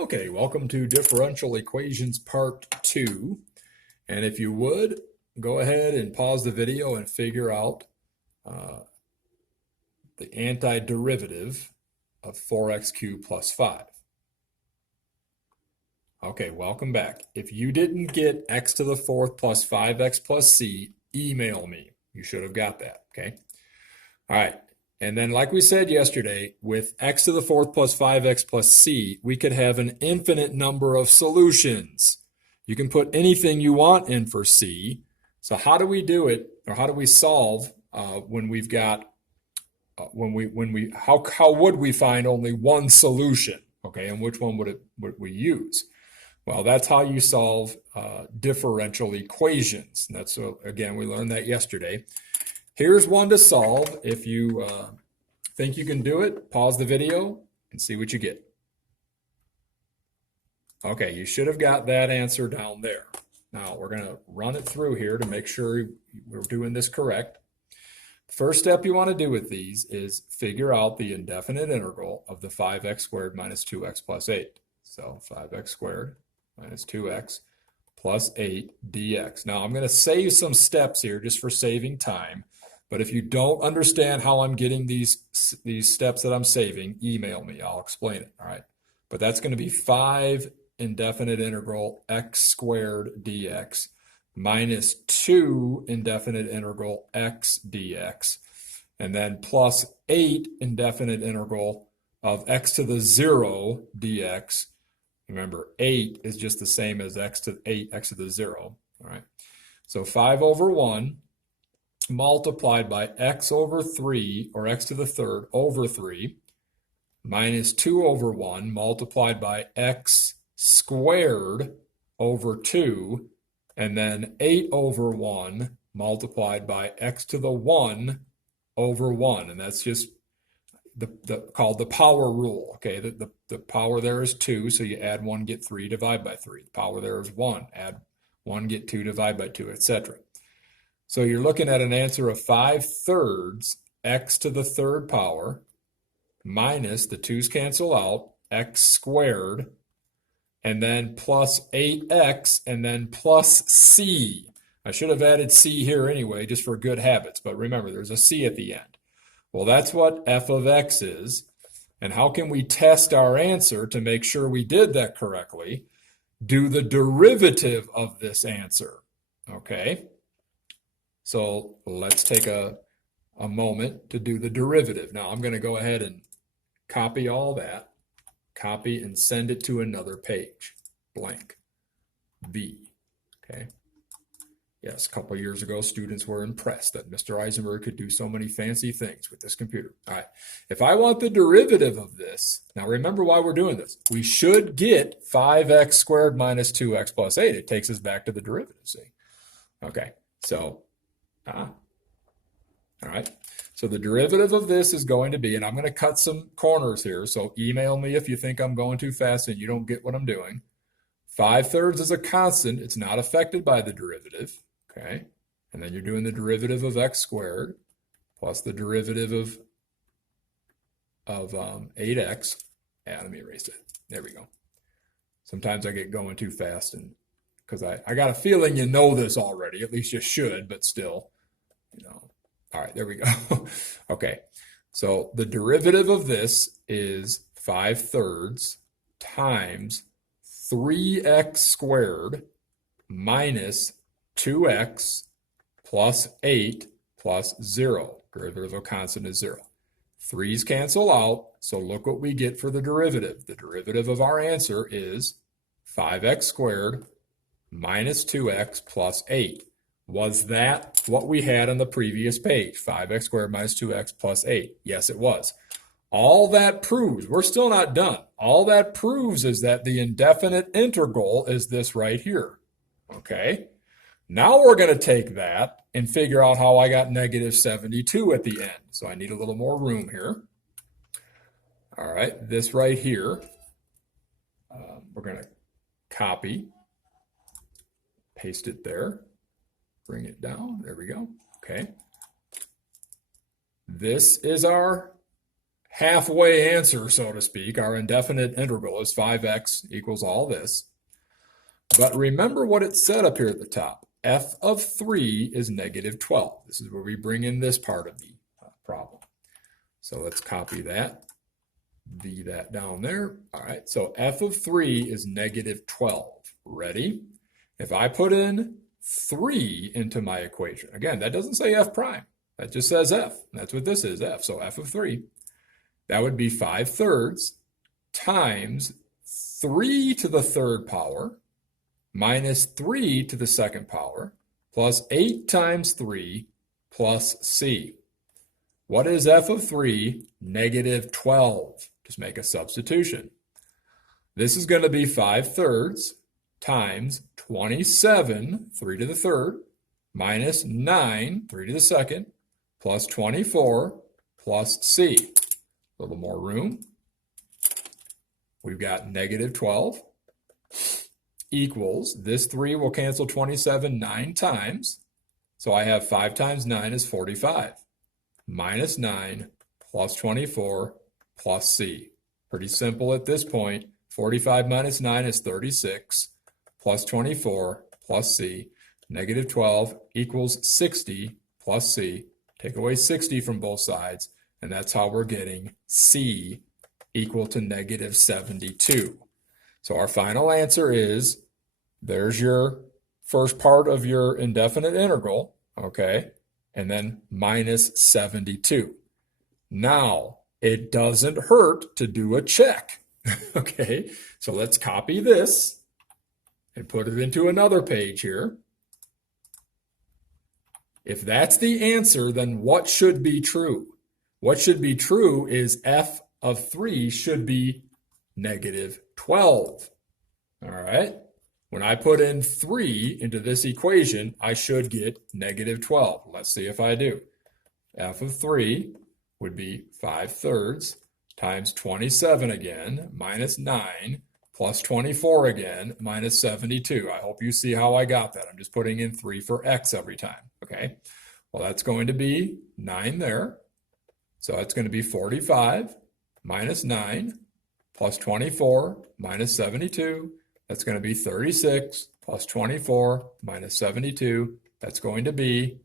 Okay, welcome to Differential Equations Part 2. And if you would, go ahead and pause the video and figure out the antiderivative of 4x cubed plus 5. Okay, welcome back. If you didn't get x to the fourth plus 5x plus c, email me. You should have got that, okay? All right. And then like we said yesterday, with x to the fourth plus 5x plus c, we could have an infinite number of solutions. You can put anything you want in for c. So how do we do it, or how do we solve when we've got, how would we find only one solution, okay? And which one would we use? Well, that's how you solve differential equations. That's, again, we learned that yesterday. Here's one to solve. If you think you can do it, pause the video and see what you get. Okay, you should have got that answer down there. Now, we're going to run it through here to make sure we're doing this correct. First step you want to do with these is figure out the indefinite integral of the 5x squared minus 2x plus 8. So 5x squared minus 2x plus 8 dx. Now, I'm going to save some steps here just for saving time. But if you don't understand how I'm getting these steps that I'm saving, email me. I'll explain it, all right? But that's going to be 5 indefinite integral x squared dx minus 2 indefinite integral x dx, and then plus 8 indefinite integral of x to the 0 dx. Remember, 8 is just the same as x to the 0, all right? So 5 over 1 multiplied by x over 3, or x to the third over 3, minus 2 over 1 multiplied by x squared over 2, and then 8 over 1 multiplied by x to the 1 over 1. And that's just called the power rule, okay? The power there is 2, so you add 1, get 3, divide by 3. The power there is 1, add 1, get 2, divide by 2, etc. So you're looking at an answer of 5/3 x to the third power minus, the 2's cancel out, x squared, and then plus 8x, and then plus c. I should have added c here anyway, just for good habits, but remember, there's a c at the end. Well, that's what f of x is. And how can we test our answer to make sure we did that correctly? Do the derivative of this answer, okay? So let's take a moment to do the derivative. Now I'm going to go ahead and copy all that, copy and send it to another page, blank, B, okay? Yes, a couple of years ago, students were impressed that Mr. Eisenberg could do so many fancy things with this computer. All right, if I want the derivative of this, now remember why we're doing this. We should get 5x squared minus 2x plus 8. It takes us back to the derivative, see? Okay, so all right, so the derivative of this is going to be, and I'm going to cut some corners here, so email me if you think I'm going too fast and you don't get what I'm doing. 5/3 is a constant. It's not affected by the derivative, okay? And then you're doing the derivative of x squared plus the derivative of 8x. Yeah, let me erase it. There we go. Sometimes I get going too fast, and because I got a feeling you know this already. At least you should, but still. You know, all right, there we go. Okay, so the derivative of this is 5/3 times 3x squared minus 2x plus 8 plus 0. Derivative of a constant is 0. 3's cancel out, so look what we get for the derivative. The derivative of our answer is 5x squared minus 2x plus 8. Was that what we had on the previous page? 5x squared minus 2x plus 8. Yes, it was. All that proves, we're still not done. All that proves is that the indefinite integral is this right here. Okay? Now we're going to take that and figure out how I got negative 72 at the end. So I need a little more room here. All right, this right here, we're going to copy, paste it there. Bring it down. There we go. Okay. This is our halfway answer, so to speak. Our indefinite integral is 5x equals all this. But remember what it said up here at the top. F of 3 is negative 12. This is where we bring in this part of the problem. So let's copy that, V that down there. All right, so F of 3 is negative 12. Ready? If I put in 3 into my equation, again, that doesn't say F prime. That just says F. That's what this is, F. So F of 3, that would be 5/3 times 3 to the third power minus 3 to the second power plus 8 times 3 plus C. What is F of 3? Negative 12. Just make a substitution. This is going to be 5/3 times 27, 3 to the third, minus 9, 3 to the second, plus 24, plus C. A little more room. We've got negative 12 equals, this 3 will cancel 27 9 times. So I have 5 times 9 is 45. Minus 9 plus 24 plus C. Pretty simple at this point. 45 minus 9 is 36 plus 24 plus C. Negative 12 equals 60 plus C. Take away 60 from both sides, and that's how we're getting C equal to negative 72. So our final answer is, there's your first part of your indefinite integral, okay, and then minus 72. Now, it doesn't hurt to do a check, okay? So let's copy this and put it into another page here. If that's the answer, then what should be true? What should be true is F of 3 should be negative 12. All right? When I put in 3 into this equation, I should get negative 12. Let's see if I do. F of 3 would be 5/3 times 27 again, minus 9, plus 24 again, minus 72. I hope you see how I got that. I'm just putting in 3 for x every time, okay? Well, that's going to be 9 there. So that's going to be 45 minus 9 plus 24 minus 72. That's going to be 36 plus 24 minus 72. That's going to be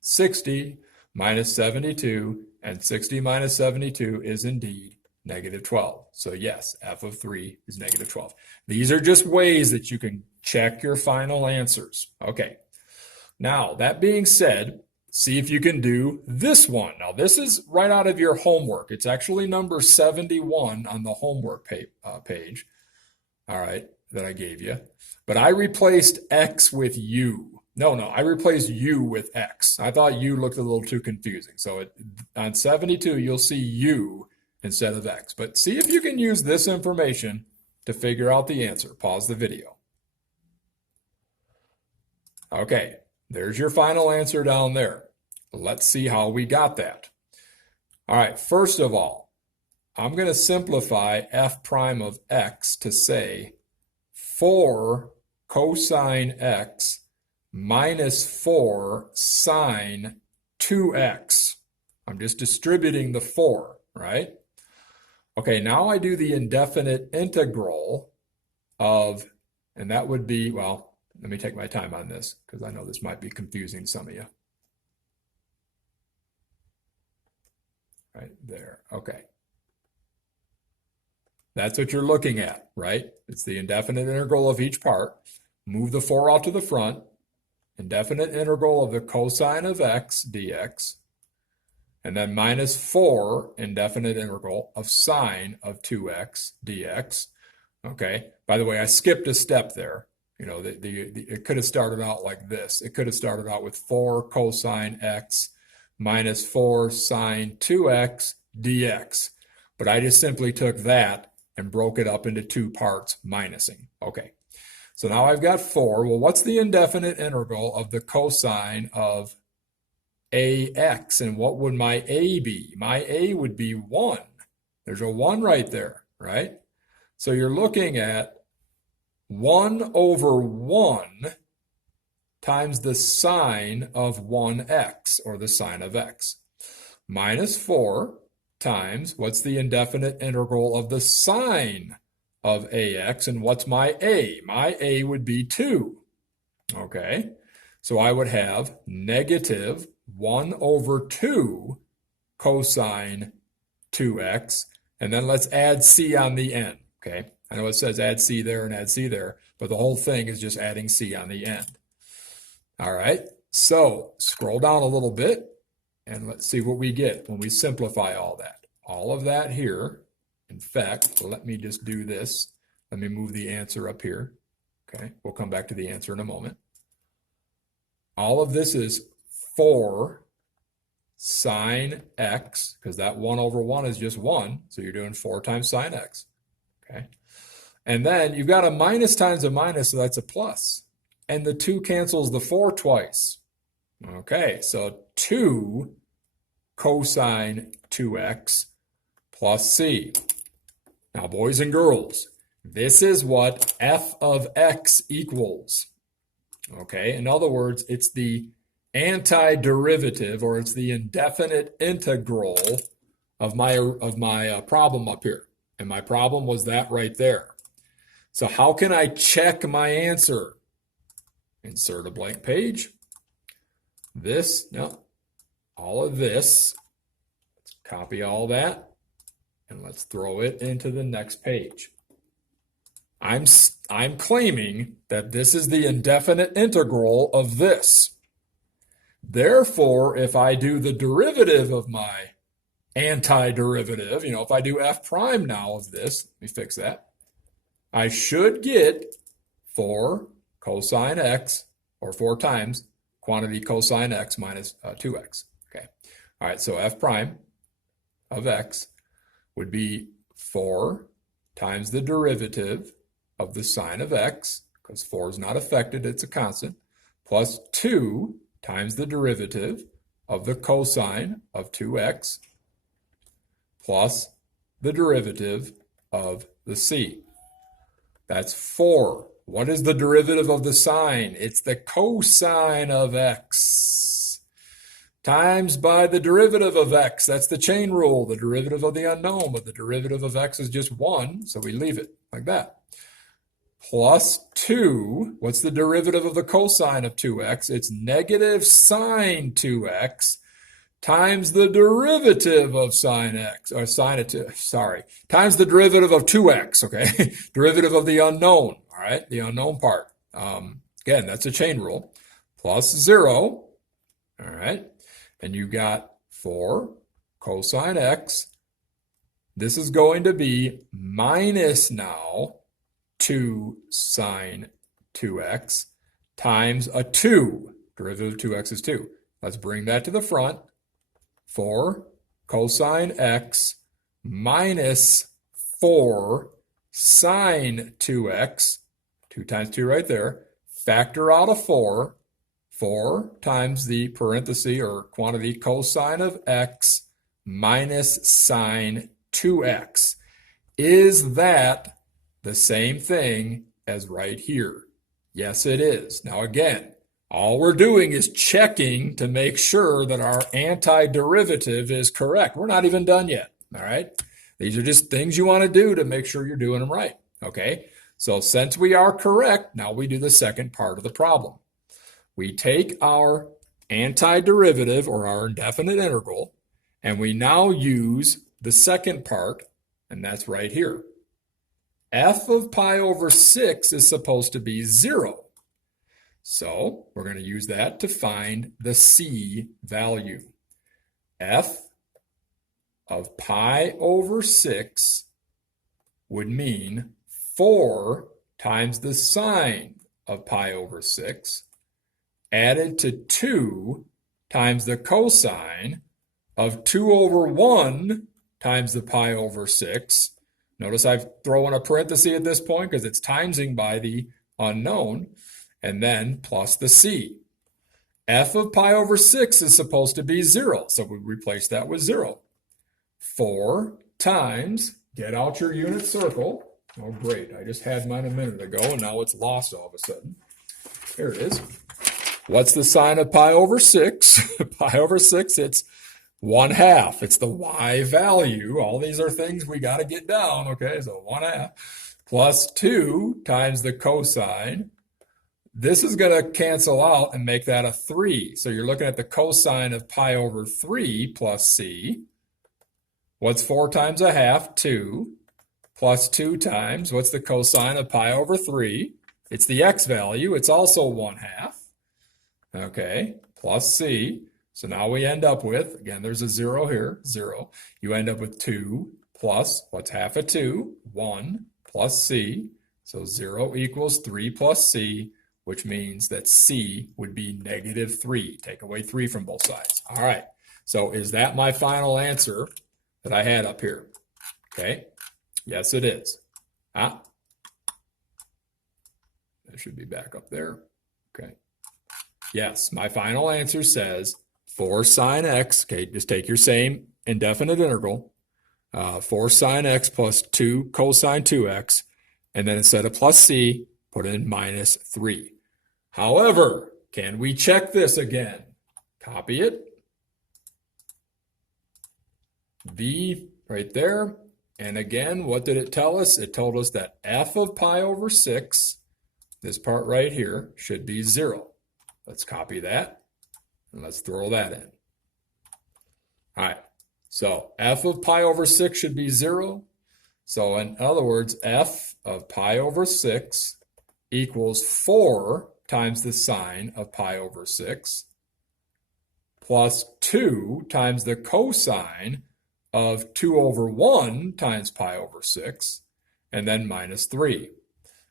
60 minus 72. And 60 minus 72 is indeed negative 12. So yes, F of 3 is negative 12. These are just ways that you can check your final answers. Okay. Now, that being said, see if you can do this one. Now, this is right out of your homework. It's actually number 71 on the homework page, all right, that I gave you. But I replaced X with U. No, I replaced U with X. I thought U looked a little too confusing. So on 72, you'll see U instead of X. But see if you can use this information to figure out the answer. Pause the video. Okay, there's your final answer down there. Let's see how we got that. All right, first of all, I'm going to simplify F prime of X to say 4 cosine X minus 4 sine 2x. I'm just distributing the 4, right? Okay, now I do the indefinite integral of, and that would be, well, let me take my time on this because I know this might be confusing some of you. Right there, okay. That's what you're looking at, right? It's the indefinite integral of each part. Move the 4 out to the front. Indefinite integral of the cosine of x dx, and then minus 4 indefinite integral of sine of 2x dx. Okay, by the way, I skipped a step there. You know, it could have started out like this. It could have started out with 4 cosine x minus 4 sine 2x dx. But I just simply took that and broke it up into 2 parts, minusing. Okay. So now I've got 4. Well, what's the indefinite integral of the cosine of ax? And what would my a be? My a would be 1. There's a 1 right there, right? So you're looking at 1 over 1 times the sine of 1x, or the sine of x, minus 4 times, what's the indefinite integral of the sine of ax, and what's my a? My a would be 2. Okay, so I would have negative 1 over 2 cosine 2x, and then let's add c on the end. Okay, I know it says add c there and add c there, but the whole thing is just adding c on the end. All right, so scroll down a little bit, and let's see what we get when we simplify all that. All of that here, in fact, let me just do this. Let me move the answer up here. Okay, we'll come back to the answer in a moment. All of this is 4 sine x, because that 1 over 1 is just 1, so you're doing 4 times sine x. Okay, and then you've got a minus times a minus, so that's a plus. And the 2 cancels the 4 twice. Okay, so 2 cosine 2x plus c. Now, boys and girls, this is what f of x equals. Okay, in other words, it's the antiderivative, or it's the indefinite integral of my problem up here. And my problem was that right there. So how can I check my answer? Insert a blank page. This, no, all of this. Let's copy all that, and let's throw it into the next page. I'm claiming that this is the indefinite integral of this. Therefore, if I do the derivative of my antiderivative, if I do f prime now of this, let me fix that, I should get 4 cosine x, or 4 times quantity cosine x minus 2x. Okay. All right, so f prime of x would be 4 times the derivative of the sine of x, because 4 is not affected, it's a constant, plus 2 times the derivative of the cosine of 2x plus the derivative of the c. That's 4. What is the derivative of the sine? It's the cosine of x times by the derivative of x. That's the chain rule, the derivative of the unknown, but the derivative of x is just 1, so we leave it like that. Plus 2, what's the derivative of the cosine of 2x? It's negative sine 2x times the derivative of sine x, or sine of 2, times the derivative of 2x, okay? Derivative of the unknown, all right? The unknown part. Again, that's a chain rule. Plus 0, all right? And you got 4 cosine x. This is going to be minus now 2 sine 2x times a 2. Derivative of 2x is 2. Let's bring that to the front. 4 cosine x minus 4 sine 2x. 2 times 2 right there. Factor out a 4. 4 times the parenthesis or quantity cosine of x minus sine 2x. Is that the same thing as right here? Yes, it is. Now again, all we're doing is checking to make sure that our antiderivative is correct. We're not even done yet, all right? These are just things you want to do to make sure you're doing them right, okay? So since we are correct, now we do the second part of the problem. We take our antiderivative, or our indefinite integral, and we now use the second part, and that's right here. F of pi over 6 is supposed to be 0. So we're going to use that to find the c value. F of pi over 6 would mean 4 times the sine of pi over 6 added to 2 times the cosine of 2 over 1 times the pi over 6. Notice I've thrown a parenthesis at this point because it's timesing by the unknown, and then plus the c. F of pi over 6 is supposed to be 0, so we replace that with 0. 4 times, get out your unit circle. Oh, great, I just had mine a minute ago, and now it's lost all of a sudden. Here it is. What's the sine of pi over 6? Pi over 6, it's 1/2. It's the y value. All these are things we got to get down. Okay, so 1/2 plus 2 times the cosine. This is going to cancel out and make that a 3. So you're looking at the cosine of pi over 3 plus c. What's 4 times 1/2? 2. Plus 2 times, what's the cosine of pi over 3? It's the x value. It's also 1/2. Okay, plus c. So now we end up with, again, there's a 0 here, 0. You end up with 2 plus, what's half of 2? 1 plus c. So 0 equals 3 plus c, which means that c would be -3. Take away 3 from both sides. All right, so is that my final answer that I had up here? Okay, yes it is. That should be back up there. Okay, yes, my final answer says 4 sine x, okay, just take your same indefinite integral, 4 sine x plus 2 cosine 2x, and then instead of plus c, put in -3. However, can we check this again? Copy it. V right there. And again, what did it tell us? It told us that f of pi over 6, this part right here, should be 0. Let's copy that. And let's throw that in. All right. So f of pi over 6 should be 0. So in other words, f of pi over 6 equals 4 times the sine of pi over 6 plus 2 times the cosine of 2 over 1 times pi over 6, and then -3.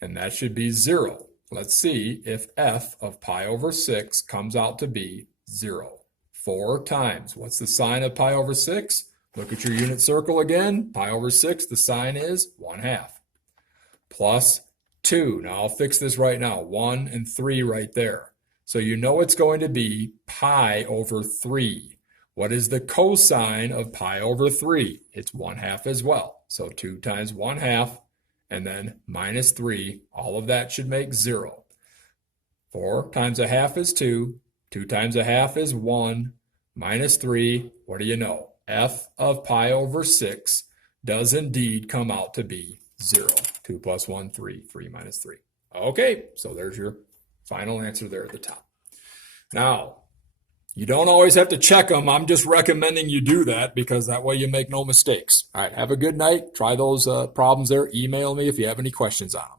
And that should be 0. Let's see if f of pi over 6 comes out to be 0. 4 times, what's the sine of pi over 6? Look at your unit circle again. Pi over 6, the sine is 1/2. Plus 2. Now I'll fix this right now. 1 and 3 right there. So you know it's going to be pi over 3. What is the cosine of pi over 3? It's 1/2 as well. So 2 times 1/2 and then -3. All of that should make 0. 4 times 1/2 is 2. 2 times 1/2 is 1. -3. What do you know? F of pi over 6 does indeed come out to be 0. 2 plus 1, 3. 3 minus 3. Okay, so there's your final answer there at the top. Now, you don't always have to check them. I'm just recommending you do that because that way you make no mistakes. All right, have a good night. Try those problems there. Email me if you have any questions on them.